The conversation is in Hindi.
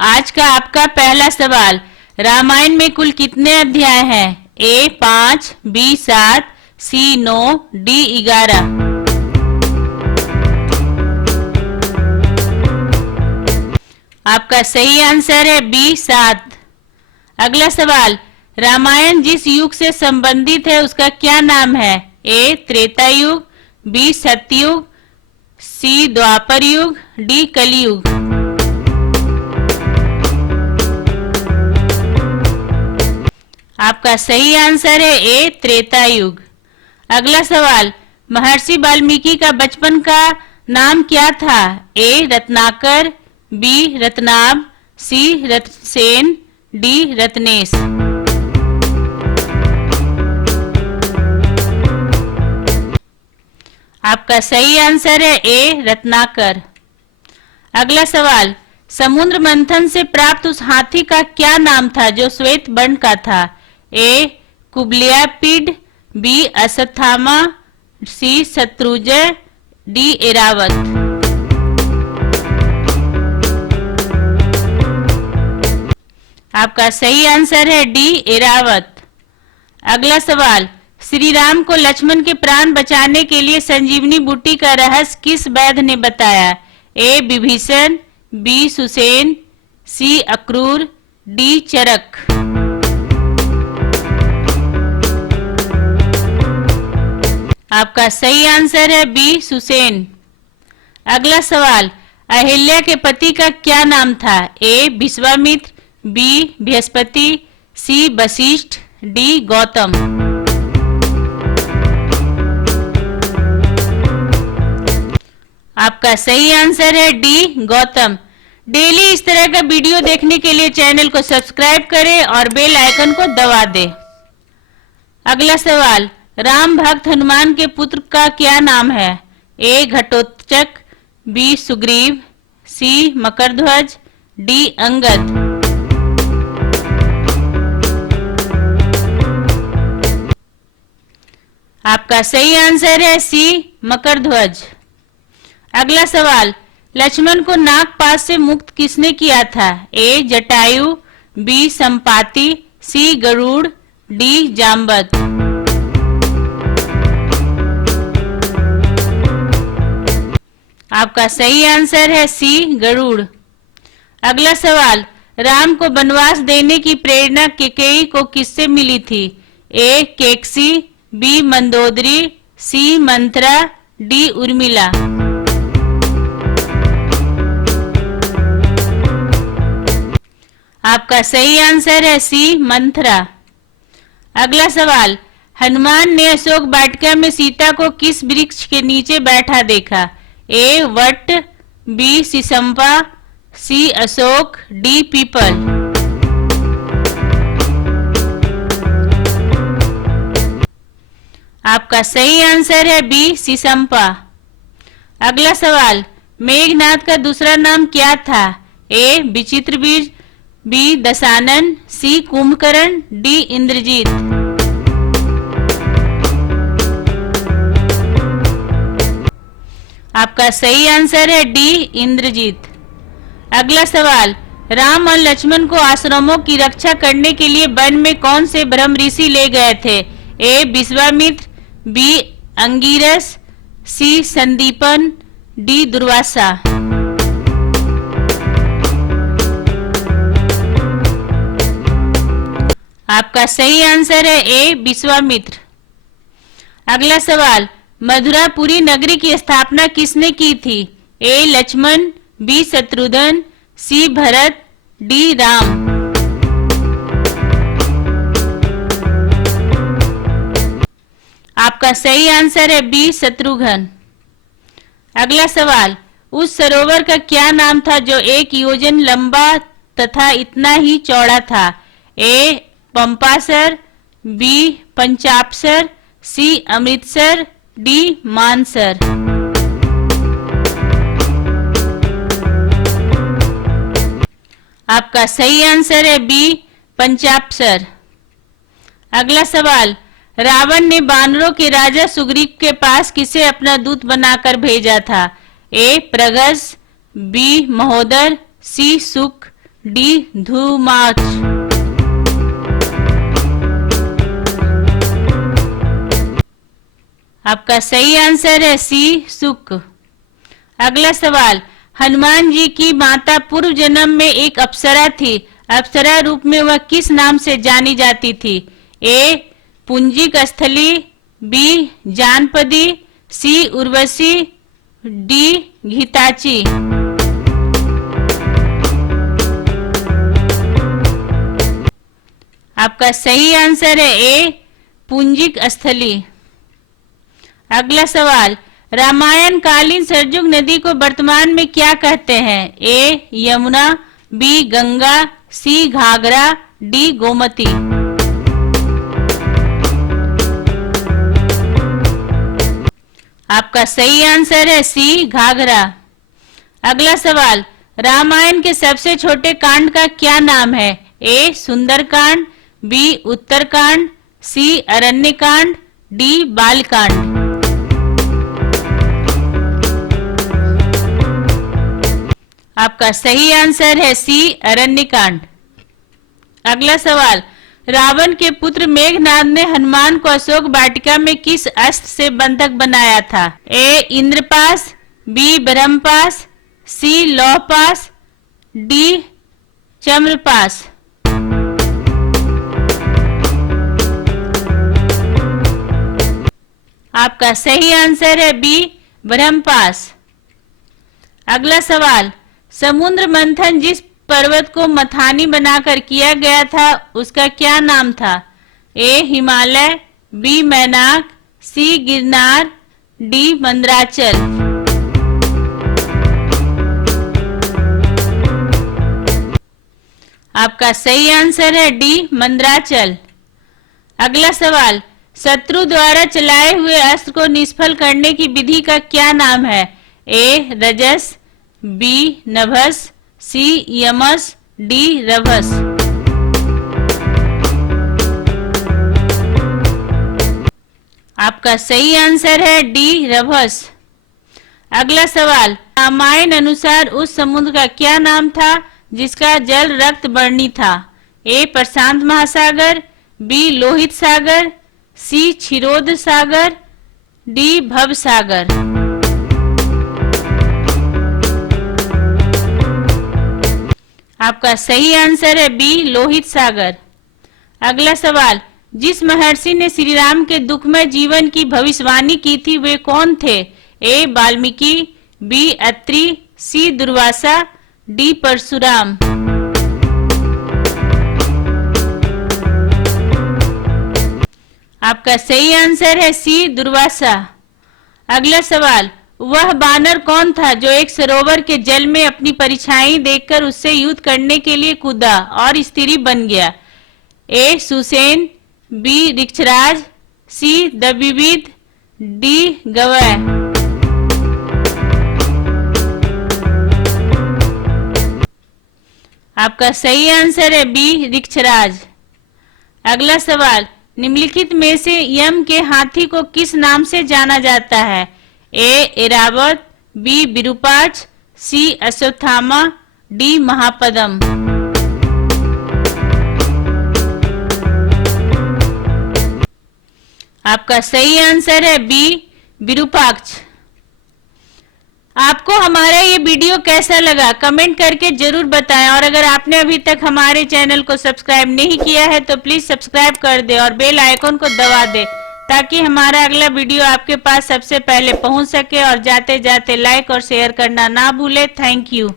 आज का आपका पहला सवाल, रामायण में कुल कितने अध्याय हैं? ए 5, बी 7, सी 9, डी 11। आपका सही आंसर है बी 7। अगला सवाल, रामायण जिस युग से संबंधित है उसका क्या नाम है? ए त्रेता युग, बी सतयुग, सी द्वापर युग, डी कलयुग। आपका सही आंसर है ए त्रेता युग। अगला सवाल, महर्षि वाल्मीकि का बचपन का नाम क्या था? ए रत्नाकर, बी रत्नाभ, सी रत्नसेन, डी रत्नेश। आपका सही आंसर है ए रत्नाकर। अगला सवाल, समुद्र मंथन से प्राप्त उस हाथी का क्या नाम था जो श्वेत वर्ण का था? ए कुबलियापीड, बी अश्वत्थामा, सी शत्रुंजय, डी एरावत। आपका सही आंसर है डी एरावत। अगला सवाल, श्री राम को लक्ष्मण के प्राण बचाने के लिए संजीवनी बूटी का रहस्य किस वैद्य ने बताया? ए विभीषण, बी सुसेन, सी अक्रूर, डी चरक। आपका सही आंसर है बी सुसेन। अगला सवाल, अहिल्या के पति का क्या नाम था? ए विश्वामित्र, बी बृहस्पति, सी वशिष्ठ, डी गौतम। आपका सही आंसर है डी गौतम। डेली इस तरह का वीडियो देखने के लिए चैनल को सब्सक्राइब करें और बेल आइकन को दबा दें। अगला सवाल, राम भक्त हनुमान के पुत्र का क्या नाम है? ए घटोत्कच, बी सुग्रीव, सी मकरध्वज, डी अंगद। आपका सही आंसर है सी मकरध्वज। अगला सवाल, लक्ष्मण को नागपाश से मुक्त किसने किया था? ए जटायु, बी संपाति, सी गरुड़, डी जाम्बत। आपका सही आंसर है सी गरुड़। अगला सवाल, राम को वनवास देने की प्रेरणा कैकेयी को किससे मिली थी? ए केकसी, बी मंदोदरी, सी मंथरा, डी उर्मिला। आपका सही आंसर है सी मंथरा। अगला सवाल, हनुमान ने अशोक वाटिका में सीता को किस वृक्ष के नीचे बैठा देखा? ए वट, बी सिसंपा, सी अशोक, डी पीपल। आपका सही आंसर है बी सिसंपा। अगला सवाल, मेघनाद का दूसरा नाम क्या था? ए विचित्रबीज, बी दशानन, सी कुंभकर्ण, डी इंद्रजीत। आपका सही आंसर है डी इंद्रजीत। अगला सवाल, राम और लक्ष्मण को आश्रमों की रक्षा करने के लिए वन में कौन से ब्रह्म ऋषि ले गए थे? ए विश्वामित्र, बी अंगिरस, सी संदीपन, डी दुर्वासा। आपका सही आंसर है ए विश्वामित्र। अगला सवाल, मथुरापुरी नगरी की स्थापना किसने की थी? ए लक्ष्मण, बी शत्रुघ्न, सी भरत, डी राम। आपका सही आंसर है बी शत्रुघ्न। अगला सवाल, उस सरोवर का क्या नाम था जो 1 योजन लंबा तथा इतना ही चौड़ा था? ए पंपासर, बी पंचापसर, सी अमृतसर, डी मानसर। आपका सही आंसर है बी पंचापसर। अगला सवाल, रावण ने बानरों के राजा सुग्रीव के पास किसे अपना दूत बनाकर भेजा था? ए प्रगस, बी महोदर, सी सुक, डी धूमाच। आपका सही आंसर है सी सुक। अगला सवाल, हनुमान जी की माता पूर्व जन्म में एक अप्सरा थी। अप्सरा रूप में वह किस नाम से जानी जाती थी? ए पुंजिक स्थली, बी जानपदी, सी उर्वशी, डी घिताची। आपका सही आंसर है ए पुंजिक स्थली। अगला सवाल, रामायण कालीन सरयुग नदी को वर्तमान में क्या कहते हैं? ए यमुना, बी गंगा, सी घाघरा, डी गोमती। आपका सही आंसर है सी घाघरा। अगला सवाल, रामायण के सबसे छोटे कांड का क्या नाम है? ए सुंदरकांड, बी उत्तरकांड, सी अरण्यकांड, डी बालकांड। आपका सही आंसर है सी अरण्यकांड। अगला सवाल, रावण के पुत्र मेघनाद ने हनुमान को अशोक वाटिका में किस अस्त्र से बंधक बनाया था? ए इंद्रपास, बी ब्रह्मपास, सी लौहपास, डी चम्रपास। आपका सही आंसर है बी ब्रह्मपास। अगला सवाल, समुद्र मंथन जिस पर्वत को मथानी बनाकर किया गया था उसका क्या नाम था? ए हिमालय, बी मैनाक, सी गिरनार, डी मंदराचल। आपका सही आंसर है डी मंदराचल। अगला सवाल, शत्रु द्वारा चलाए हुए अस्त्र को निष्फल करने की विधि का क्या नाम है? ए रजस, बी नभस, सी यमस, डी रभस। आपका सही आंसर है डी रभस। अगला सवाल, रामायण अनुसार उस समुद्र का क्या नाम था जिसका जल रक्त वर्णी था? ए प्रशांत महासागर, बी लोहित सागर, सी क्षीरोद सागर, डी भव सागर। आपका सही आंसर है बी लोहित सागर। अगला सवाल, जिस महर्षि ने श्री राम के दुखमय जीवन की भविष्यवाणी की थी वे कौन थे? ए वाल्मीकि, बी अत्रि, सी दुर्वासा, डी परशुराम। आपका सही आंसर है सी दुर्वासा। अगला सवाल, वह बानर कौन था जो एक सरोवर के जल में अपनी परछाई देखकर उससे युद्ध करने के लिए कूदा और स्त्री बन गया? ए सुसेन, बी ऋक्षराज, सी दविविद, डी गवय। आपका सही आंसर है बी ऋक्षराज। अगला सवाल, निम्नलिखित में से यम के हाथी को किस नाम से जाना जाता है? ए एरावत, बी विरूपाक्ष, सी अश्वत्थामा, डी महापदम। आपका सही आंसर है बी विरूपाक्ष। आपको हमारा ये वीडियो कैसा लगा कमेंट करके जरूर बताएं और अगर आपने अभी तक हमारे चैनल को सब्सक्राइब नहीं किया है तो प्लीज सब्सक्राइब कर दे और बेल आइकन को दबा दे ताकि हमारा अगला वीडियो आपके पास सबसे पहले पहुंच सके और जाते जाते लाइक और शेयर करना ना भूले। Thank you.